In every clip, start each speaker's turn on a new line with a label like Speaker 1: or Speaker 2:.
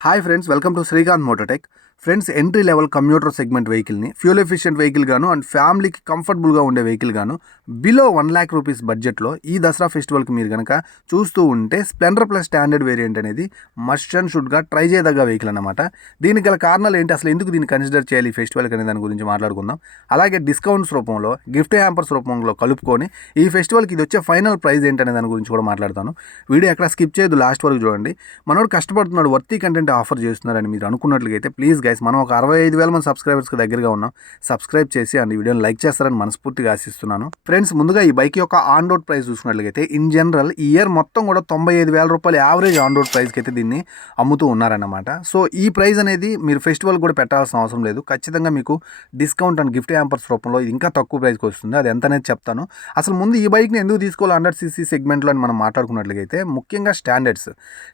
Speaker 1: Hi friends welcome to Srikanth Mototech friends entry level commuter segment వెహికల్ని fuel efficient vehicle గాను and ఫ్యామిలీకి కంఫర్టబుల్గా ఉండే వెహికల్ గాను బిలో వన్ ల్యాక్ రూపీస్ బడ్జెట్లో ఈ దసరా ఫెస్టివల్కి మీరు కనుక చూస్తూ ఉంటే స్ప్లెండర్ ప్లస్ స్టాండర్డ్ వేరియంట్ అనేది మస్ట్ అండ్ షుడ్గా ట్రై చేయదగ్గ వెహికల్ అనమాట దీనికి గల కారణాలు ఏంటి? అసలు ఎందుకు దీన్ని కన్సిడర్ చేయాలి ఈ ఫెస్టివల్కి అనే దాని గురించి మాట్లాడుకుందాం. అలాగే డిస్కౌంట్స్ రూపంలో గిఫ్ట్ హ్యాంపర్స్ రూపంలో కలుపుకొని ఈ ఫెస్టివల్కి ఇది వచ్చే ఫైనల్ ప్రైస్ ఏంటనే దాని గురించి కూడా మాట్లాడతాను. వీడియో ఎక్కడ స్కిప్ చేయదు లాస్ట్ వరకు చూడండి. మనోడు కష్టపడుతున్నాడు వర్తీ కంటెంట్ ఆఫర్ చేస్తున్నారని మీరు అనుకున్నట్లయితే ప్లీజ్ గైస్ మనం ఒక అరవై ఐదు వేల మంది సబ్స్క్రైబర్స్కి దగ్గరగా ఉన్నాం. సబ్స్క్రైబ్ చేసి అండ్ ఈ వీడియోని లైక్ చేస్తారని మనస్ఫూర్తిగా ఆశిస్తున్నాను. ఫ్రెండ్స్ ముందుగా ఈ బైక్ యొక్క ఆన్ రోడ్ ప్రైస్ చూసినట్లయితే ఇన్ జనరల్ ఈ ఇయర్ మొత్తం కూడా తొంభై ఐదు వేల రూపాయలు యావరేజ్ ఆన్ రోడ్ ప్రైస్కి అయితే దీన్ని అమ్ముతూ ఉన్నారన్నమాట. సో ఈ ప్రైస్ అనేది మీరు ఫెస్టివల్ కూడా పెట్టాల్సిన అవసరం లేదు. ఖచ్చితంగా మీకు డిస్కౌంట్ అండ్ గిఫ్ట్ యాంపర్స్ రూపంలో ఇది ఇంకా తక్కువ ప్రైస్కి వస్తుంది. అది ఎంత అనేది చెప్తాను. అసలు ముందు ఈ బైక్ని ఎందుకు తీసుకోవాలి? హండ్రెడ్ సీసీ సెగ్మెంట్లో అని మనం మాట్లాడుకున్నట్లయితే ముఖ్యంగా స్టాండర్డ్స్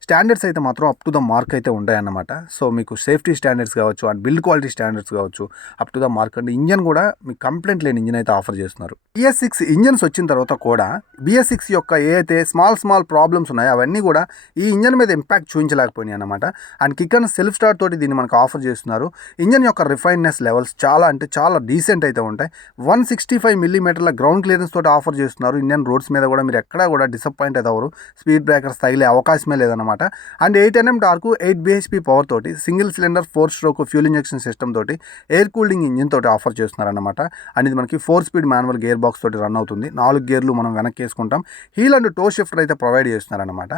Speaker 1: స్టాండర్డ్స్ అయితే మాత్రం అప్ టు ద మార్క్ అయితే ఉంటాయన్నమాట. సో మీకు సేఫ్టీ స్టాండర్డ్స్ కావచ్చు అండ్ బిల్డ్ క్వాలిటీ స్టాండర్డ్స్ కావచ్చు up to the mark and engine కూడా మీకు కంప్లైంట్ లేని ఇంజన్ అయితే ఆఫర్ చేస్తున్నారు. బిఎస్ సిక్స్ ఇంజన్స్ వచ్చిన తర్వాత కూడా బిఎస్ సిక్స్ యొక్క ఏ అయితే స్మాల్ స్మాల్ ప్రాబ్లమ్స్ ఉన్నాయో అవన్నీ కూడా ఈ ఇంజన్ మీద ఇంపాక్ట్ చూపించలేకపోయినాయి అనమాట and kick and self start తోటి దీన్ని మనకు ఆఫర్ చేస్తున్నారు. ఇంజన్ యొక్క రిఫైన్నెస్ లెవెల్స్ చాలా అంటే చాలా డీసెంట్ అయితే ఉంటాయి. వన్ సిక్స్టీ ఫైవ్ మిల్లీమీటర్ల గ్రౌండ్ క్లియరెన్స్ తోటి ఆఫర్ చేస్తున్నారు. ఇండియన్ రోడ్స్ మీద కూడా మీరు ఎక్కడా కూడా డిసప్పాయింట్ అయితే అవ్వరు. స్పీడ్ బ్రేకర్స్ తగిలే అవకాశమే లేదనమాట and eight NM torque eight BHP power తోటి single cylinder four stroke fuel injection system తోటి ఎయిర్ కూలింగ్ ఇంజిన్ తోటి ఆఫర్ చేస్తున్నారన్నమాట. అండ్ ఇది మనకి four speed manual gear box తోటి రన్ అవుతుంది. నాలుగు గేర్లు మనం వెనక్కి వేసుకుంటాం హీల్ అండ్ టో షిఫ్టర్ అయితే ప్రొవైడ్ చేస్తున్నారన్నమాట.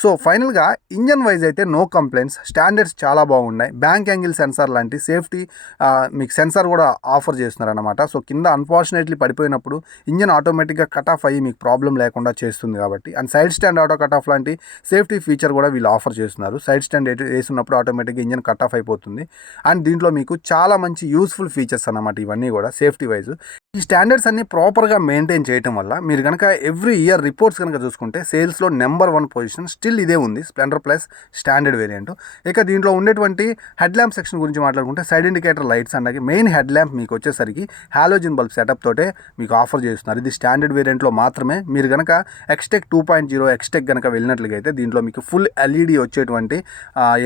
Speaker 1: సో ఫైనల్గా ఇంజన్ వైజ్ అయితే నో కంప్లైంట్స్ స్టాండర్డ్స్ చాలా బాగున్నాయి. బ్యాంక్ యాంగిల్ సెన్సార్ లాంటి సేఫ్టీ మీకు సెన్సార్ కూడా ఆఫర్ చేస్తున్నారన్నమాట. సో కింద అన్ఫార్చునేట్లీ పడిపోయినప్పుడు ఇంజన్ ఆటోమేటిక్గా కట్ ఆఫ్ అయ్యి మీకు ప్రాబ్లం లేకుండా చేస్తుంది కాబట్టి and side stand auto cut off లాంటి సేఫ్టీ ఫీచర్ కూడా వీళ్ళు ఆఫర్ చేస్తున్నారు. సైడ్ స్టాండ్ వేసినప్పుడు ఆటోమేటిక్గా ఇంజన్ కట్ ఆఫ్ అయిపోతుంది. అండ్ దీంట్లో మీకు చాలా మంచి యూస్ఫుల్ ఫీచర్స్ అన్నమాట ఇవన్నీ కూడా సేఫ్టీ వైజ్. ఈ స్టాండర్డ్స్ అన్ని ప్రాపర్గా మెయింటైన్ చేయడం వల్ల మీరు కనుక ఎవ్రీ ఇయర్ రిపోర్ట్స్ కనుక చూసుకుంటే సేల్స్లో నెంబర్ వన్ పొజిషన్ స్టిల్ ఇదే ఉంది. స్ప్లెండర్ ప్లస్ స్టాండర్డ్ వేరియంట్ ఇక దీంట్లో ఉండేటువంటి హెడ్ ల్యాంప్ సెక్షన్ గురించి మాట్లాడుకుంటే సైడ్ ఇండికేటర్ లైట్స్ అన్నది మెయిన్ హెడ్ ల్యాంప్ మీకు వచ్చేసరికి హాలోజిన్ బల్బ్ సెటప్ తోటే మీకు ఆఫర్ చేస్తున్నారు. ఇది స్టాండర్డ్ వేరియంట్లో మాత్రమే మీరు కనుక XTEC two point zero XTEC కనుక వెళ్ళినట్లయితే దీంట్లో మీకు ఫుల్ ఎల్ఈడి వచ్చేటువంటి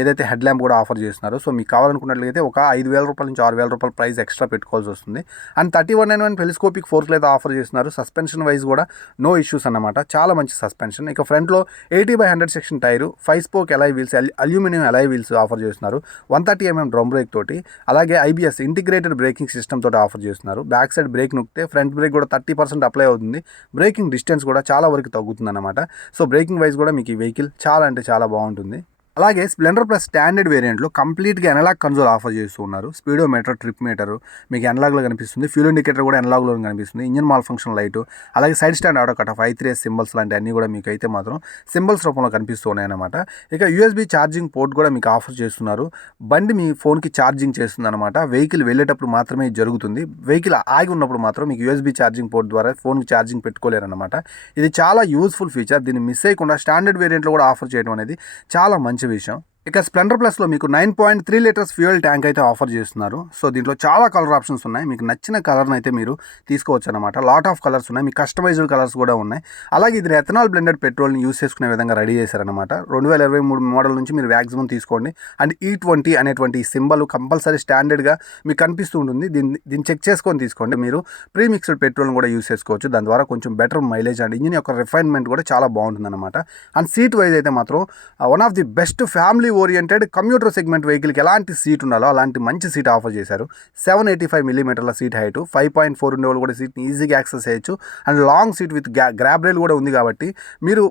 Speaker 1: ఏదైతే హెడ్ ల్యాంప్ కూడా ఆఫర్ చేస్తున్నారో సో మీకు కావాలనుకున్నట్లయితే ఒక ఐదు వేల రూపాయల నుంచి ఆరు వేల రూపాయల ప్రైస్ ఎక్స్ట్రా పెట్టుకోవాల్సి వస్తుంది. And thirty one nine one telescopic ఫోర్స్లో అయితే ఆఫర్ చేస్తున్నారు. సస్పెన్షన్ వైజ్ కూడా నో ఇష్యూస్ అన్నమాట. చాలా మంచి సస్పెన్షన్. ఇక ఫ్రంట్లో eighty by hundred section tyre five spoke alloy wheels aluminium alloy wheels offer చేస్తున్నారు. One thirty MM drum brake తోటి అలాగే ఐబిఎస్ ఇంటిగ్రేటెడ్ బ్రేకింగ్ సిస్టమ్ తోటి ఆఫర్ చేస్తున్నారు. బ్యాక్ సైడ్ బ్రేక్ నొక్కితే ఫ్రంట్ బ్రేక్ కూడా థర్టీ పర్సెంట్ అప్లై అవుతుంది. Braking distance కూడా చాలా వరకు తగ్గుతుంది అనమాట సో బ్రేకింగ్ వైజ్ కూడా మీకు ఈ వెహికల్ చాలా అంటే చాలా బాగుంటుంది. అలాగే స్ప్లెండర్ ప్లస్ స్టాండర్డ్ వేరియంట్లో కంప్లీట్గా ఎనలాగ్ కన్సోల్ ఆఫర్ చేస్తూ ఉన్నారు స్పీడో మీటర్ ట్రిప్ మీటర్ మీకు ఎనలాగ్లో కనిపిస్తుంది. ఫ్యూల్ ఇండికేటర్ కూడా ఎనలాగ్లో కనిపిస్తుంది. ఇంజన్ మాల్ ఫంక్షన్ లైట్ అలాగే side stand auto cut off I three symbols లాంటి అన్నీ కూడా మీకు అయితే మాత్రం సింబల్స్ రూపంలో కనిపిస్తూ ఉన్నాయన్నమాట. ఇక యూఎస్బీ ఛార్జింగ్ పోర్ట్ కూడా మీకు ఆఫర్ చేస్తున్నారు. బండి మీ ఫోన్కి ఛార్జింగ్ చేస్తుంది అనమాట వెహికల్ వెళ్ళేటప్పుడు మాత్రమే జరుగుతుంది. వెహికల్ ఆగి ఉన్నప్పుడు మాత్రం మీకు యూఎస్బీ ఛార్జింగ్ పోర్ట్ ద్వారా ఫోన్కి ఛార్జింగ్ పెట్టుకోలేరన్నమాట. ఇది చాలా యూస్ఫుల్ ఫీచర్ దీన్ని మిస్ అయ్యకుండా స్టాండర్డ్ వేరియంట్లో కూడా ఆఫర్ చేయడం అనేది చాలా మంచి విషయం ఇక స్ప్లెండర్ ప్లస్లో మీకు nine point three litres fuel tank అయితే ఆఫర్ చేస్తున్నారు. సో దీంట్లో చాలా కలర్ ఆప్షన్స్ ఉన్నాయి. మీకు నచ్చిన కలర్ని అయితే మీరు తీసుకోవచ్చు అనమాట లాట్ ఆఫ్ కలర్స్ ఉన్నాయి. మీకు కస్టమైజ్డ్ కలర్స్ కూడా ఉన్నాయి. అలాగే ఇది ఎథనాల్ బ్లెండెడ్ పెట్రోల్ని యూస్ చేసుకునే విధంగా రెడీ చేశారనమాట రెండు వేల ఇరవై మూడు మోడల్ నుంచి మీరు మ్యాక్సిమం తీసుకోండి. అండ్ e ఈ ట్వంటీ అనేటువంటి సింబల్ కంపల్సరీ స్టాండర్డ్గా మీకు కనిపిస్తూ ఉంటుంది. దీన్ని దీన్ని చెక్ చేసుకొని తీసుకోండి. మీరు ప్రీ మిక్స్డ్ పెట్రోల్ని కూడా యూస్ చేసుకోవచ్చు. దాని ద్వారా కొంచెం బెటర్ మైలేజ్ అండ్ ఇంజిన్ యొక్క రిఫైన్మెంట్ కూడా చాలా బాగుంటుంది అనమాట అండ్ సీట్ వైజ్ అయితే మాత్రం one of the best family oriented commuter segment వెహికల్కి ఎలాంటి సీట్ ఉండాలో అలాంటి మంచి సీట్ ఆఫర్ చేశారు. సెవెన్ ఎయిటీ ఫైవ్ మిల్లీమీటర్ల seat height five point four ఉండే వాళ్ళు కూడా సీట్ని ఈజీగా యాక్సెస్ చేయొచ్చు. అండ్ లాంగ్ సీట్ విత్ గ్యా గ్రాబ్ రైల్ కూడా ఉంది కాబట్టి మీరు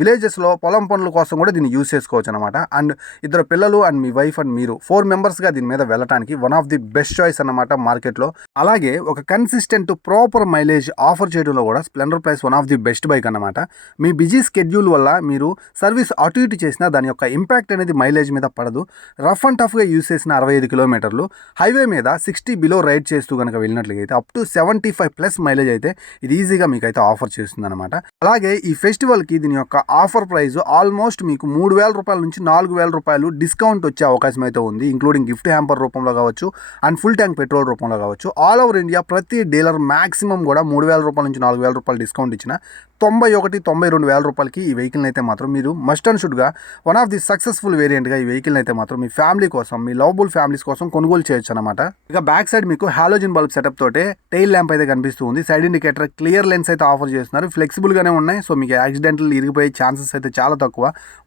Speaker 1: విలేజెస్లో పొలం పనుల కోసం కూడా దీన్ని యూస్ చేసుకోవచ్చు అనమాట అండ్ ఇద్దరు పిల్లలు అండ్ మీ వైఫ్ అండ్ మీరు ఫోర్ మెంబర్స్గా దీని మీద వెళ్ళటానికి one of the best choice అన్నమాట మార్కెట్లో అలాగే ఒక కన్సిస్టెంట్ ప్రాపర్ మైలేజ్ ఆఫర్ చేయడంలో కూడా Splendor plus one of the best bike అన్నమాట. మీ బిజీ స్కెడ్యూల్ వల్ల మీరు సర్వీస్ అటు ఇటు చేసినా దాని యొక్క ఇంపాక్ట్ అనేది మైలేజ్ మీద పడదు. రఫ్ అండ్ టఫ్గా యూస్ చేసిన అరవై ఐదు కిలోమీటర్లు. హైవే మీద సిక్స్టీ బిలో రైడ్ చేస్తూ కనుక వెళ్ళినట్లయితే up to seventy five plus mileage అయితే ఇది ఈజీగా మీకు అయితే ఆఫర్ చేస్తుంది అనమాట అలాగే ఈ ఫెస్టివల్కి దీని యొక్క ఆఫర్ ప్రైస్ ఆల్మోస్ట్ మీకు మూడు వేల రూపాయల నుంచి నాలుగు వేల రూపాయలు డిస్కౌంట్ వచ్చే అవకాశం అయితే ఉంది. ఇంక్లూడింగ్ గిఫ్ట్ హ్యాంపర్ రూపంలో కావచ్చు అండ్ ఫుల్ ట్యాంక్ పెట్రోల్ రూపంలో కావచ్చు. ఆల్ ఓవర్ ఇండియా ప్రతి డీలర్ మ్యాక్సిమం కూడా మూడు వేల రూపాయల నుంచి నాలుగు వేల రూపాయలు డిస్కౌంట్ ఇచ్చిన తొంభై ఒకటి తొంభై రెండు వేల రూపాయలకి ఈ వెహికల్ని అయితే మాత్రం మీరు మస్ట్ అండ్ షుడ్గా వన్ ఆఫ్ ది సక్సెస్ఫుల్ వేరియంట్గా ఈ వెహికల్ని అయితే మాత్రం మీ ఫ్యామిలీ కోసం మీ లవబుల్ ఫ్యామిలీస్ కోసం కొనుగోలు చేయొచ్చు అనమాట ఇక బ్యాక్ సైడ్ మీకు హాలోజిన్ బల్బ్ సెటప్ తోటే టైల్ ల్యాంప్ అయితే కనిపిస్తూ ఉంది. సైడ్ ఇండికేటర్ క్లియర్ లెన్స్ అయితే ఆఫర్ చేస్తున్నారు. ఫ్లెక్సిబుల్ గానే ఉన్నాయి. సో మీకు యాక్సిడెంటల్ ఇరిగిపోయే ఛాన్సెస్ అయితే చాలా తక్కువ.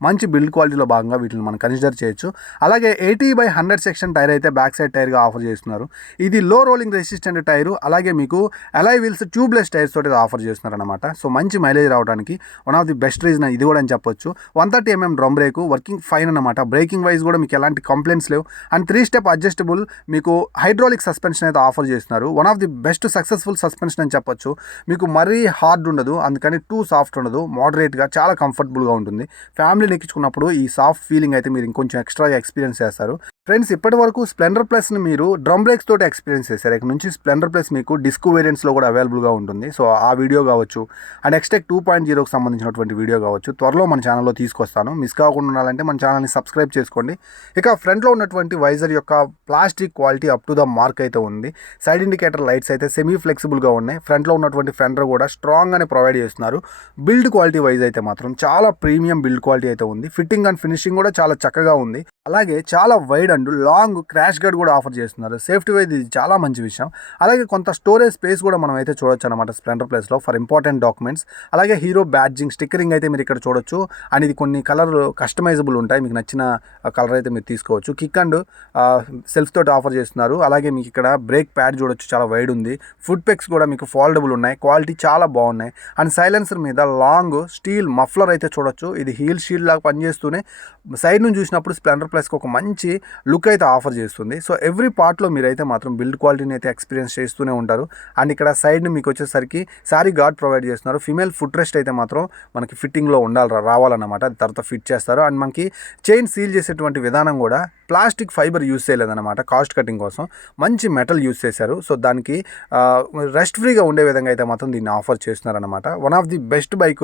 Speaker 1: మంచి బిల్డ్ క్వాలిటీలో భాగంగా వీటిని మనం కన్సిడర్ చేయొచ్చు. అలాగే eighty by hundred section tyre అయితే బ్యాక్ సైడ్ టైర్గా ఆఫర్ చేస్తున్నారు. ఇది లో రోలింగ్ రెసిస్టెంట్ టైరు అలాగే మీకు అలై వీల్స్ ట్యూబ్లెస్ టైర్స్ తోటి ఆఫర్ చేస్తున్నారు అనమాట సో మంచి మైలేజ్ రావడానికి one of the best reason ఇది కూడా అని చెప్పొచ్చు. One thirty MM drum brake working fine అనమాట బ్రేకింగ్ వైజ్ కూడా మీకు ఎలాంటి కంప్లైంట్స్ లేవు. అండ్ త్రీ స్టెప్ అడ్జస్టబుల్ మీకు హైడ్రాలిక్ సస్పెన్షన్ అయితే ఆఫర్ చేస్తున్నారు. One of the best successful suspension అని చెప్పొచ్చు. మీకు మరీ హార్డ్ ఉండదు అందుకని టూ సాఫ్ట్ ఉండదు. మోడరేట్గా చాలా కంఫర్టబుల్గా ఉంటుంది. ఫ్యామిలీని ఎక్కించుకున్నప్పుడు ఈ సాఫ్ట్ ఫీలింగ్ అయితే మీరు ఇంకొంచెం ఎక్స్ట్రాగా ఎక్స్పీరియన్స్ చేస్తారు. ఫ్రెండ్స్ ఇప్పటి వరకు స్ప్లెండర్ ప్లస్ని మీరు డ్రమ్ బ్రేక్స్ తోటి ఎక్స్పీరియన్స్ చేశారు. ఇక్కడ నుంచి స్ప్లెండర్ ప్లస్ మీకు డిస్క్ వేరియంట్స్లో కూడా అవైలబుల్గా ఉంటుంది. సో ఆ వీడియో కావచ్చు. అండ్ టెక్ టూ పాయింట్ జీరోకి సంబంధించినటువంటి వీడియో కావచ్చు. త్వరలో మన ఛానల్లో తీసుకొస్తాను. మిస్ కాకుండా ఉండాలంటే మన ఛానల్ని సబ్స్క్రైబ్ చేసుకోండి. ఇక ఫ్రంట్లో ఉన్నటువంటి వైజర్ యొక్క plastic quality up to the mark అయితే ఉంది. సైడ్ ఇండికేటర్ లైట్స్ అయితే సెమీ ఫ్లెక్సిబుల్గా ఉన్నాయి. ఫ్రంట్లో ఉన్నటువంటి ఫెండర్ కూడా స్ట్రాంగ్గానే ప్రొవైడ్ చేస్తున్నారు. బిల్డ్ క్వాలిటీ వైజ్ అయితే మాత్రం చాలా ప్రీమియం బిల్డ్ క్వాలిటీ అయితే ఉంది. ఫిట్టింగ్ అండ్ ఫినిషింగ్ కూడా చాలా చక్కగా ఉంది. అలాగే చాలా wide and long crash guard కూడా ఆఫర్ చేస్తున్నారు. సేఫ్టీ వైజ్ ఇది చాలా మంచి విషయం. అలాగే కొంత స్టోరేజ్ స్పేస్ కూడా మనం అయితే చూడొచ్చు అనమాట స్ప్లెండర్ ప్లేస్లో ఫర్ ఇంపార్టెంట్ డాక్యుమెంట్స్ అలాగే హీరో బ్యాడ్జింగ్ స్టిక్కరింగ్ అయితే మీరు ఇక్కడ చూడొచ్చు. అండ్ ఇది కొన్ని కలర్ కస్టమైజబుల్ ఉంటాయి. మీకు నచ్చిన కలర్ అయితే మీరు తీసుకోవచ్చు. కిక్ అండ్ సెల్ఫ్ తోటి ఆఫర్ చేస్తున్నారు. అలాగే మీకు ఇక్కడ బ్రేక్ ప్యాడ్ చూడొచ్చు. చాలా వైడ్ ఉంది. ఫుడ్ పెక్స్ కూడా మీకు ఫోల్డబుల్ ఉన్నాయి. క్వాలిటీ చాలా బాగున్నాయి. అండ్ సైలెన్సర్ మీద లాంగ్ స్టీల్ మఫ్లర్ అయితే చూడొచ్చు. ఇది హీల్ షీల్డ్ లాగా పనిచేస్తూనే సైడ్ నుంచి చూసినప్పుడు స్ప్లెండర్ ప్లస్కి ఒక మంచి లుక్ అయితే ఆఫర్ చేస్తుంది. సో ఎవ్రీ పార్ట్లో మీరైతే మాత్రం బిల్డ్ క్వాలిటీని అయితే ఎక్స్పీరియన్స్ చేస్తూనే ఉంటారు. అండ్ ఇక్కడ సైడ్ని మీకు వచ్చేసరికి సారీ గార్డ్ ప్రొవైడ్ చేస్తున్నారు. ఫిమేల్ ఫుట్ రెస్ట్ అయితే మాత్రం మనకి ఫిట్టింగ్లో ఉండాలి రావాలన్నమాట. అది తర్వాత ఫిట్ చేస్తారు. అండ్ మనకి చైన్ సీల్ చేసేటువంటి విధానం కూడా ప్లాస్టిక్ ఫైబర్ యూస్ చేయలేదన్నమాట కాస్ట్ కటింగ్ కోసం. మంచి మెటల్ యూస్ చేశారు. సో దానికి రెస్ట్ ఫ్రీగా ఉండే విధంగా అయితే మాత్రం దీన్ని ఆఫర్ చేస్తున్నారనమాట one of the best bike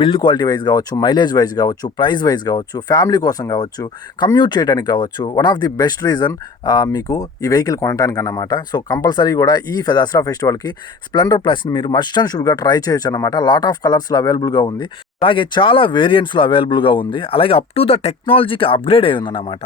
Speaker 1: build quality wise కావచ్చు మైలేజ్ వైజ్ కావచ్చు ప్రైస్ వైజ్ కావచ్చు ఫ్యామిలీ కోసం కావచ్చు కమ్యూట్ చేయడానికి కావచ్చు. One of the best reason మీకు ఈ వెహికల్ కొనడానికి అన్నమాట సో కంపల్సరీ కూడా ఈ దసరా ఫెస్టివల్కి స్ప్లెండర్ ప్లస్ని మీరు మస్ట్ అండ్ షుడ్గా ట్రై చేయొచ్చు అనమాట లాట్ ఆఫ్ కలర్స్లో అవైలబుల్గా ఉంది. అలాగే చాలా వేరియంట్స్లో అవైలబుల్గా ఉంది. అలాగే అప్ టు ద టెక్నాలజీకి అప్గ్రేడ్ అయి ఉందన్నమాట.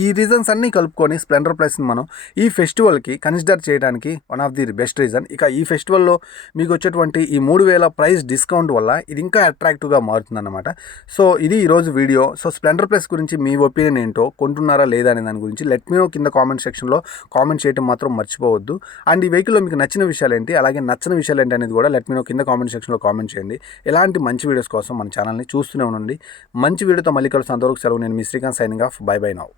Speaker 1: ఈ రీజన్స్ అన్నీ కలుపుకొని స్ప్లెండర్ ప్లస్ని మనం ఈ ఫెస్టివల్కి కన్సిడర్ చేయడానికి one of the best reason ఇక ఈ ఫెస్టివల్లో మీకు వచ్చేటువంటి ఈ మూడు వేల ప్రైస్ డిస్కౌంట్ వల్ల ఇది ఇంకా అట్రాక్టివ్గా మారుతుందన్నమాట. సో ఇది ఈరోజు వీడియో సో స్ప్లెండర్ ప్లస్ గురించి మీ ఒపీనియన్ ఏంటో కొంటున్నారా లేదా అనే దాని గురించి లెట్ మీ కింద కామెంట్ సెక్షన్లో కామెంట్ చేయడం మాత్రం మర్చిపోవద్దు. అండ్ ఈ వెహికల్లో మీకు నచ్చిన విషయాలు ఏంటి అలాగే నచ్చిన విషయాలు ఏంటి అనేది కూడా లెట్ మీ కింద కామెంట్ సెక్షన్లో కామెంట్ చేయండి. ఎలాంటి మంచి వీడియోస్ కోసం కోసం మన ఛానల్ని చూస్తూనే ఉండండి. మంచి వీడియోతో మళ్ళీ కలుస్తాను అంతవరకు సెలవు. నేను మీ Srikanth signing off bye bye now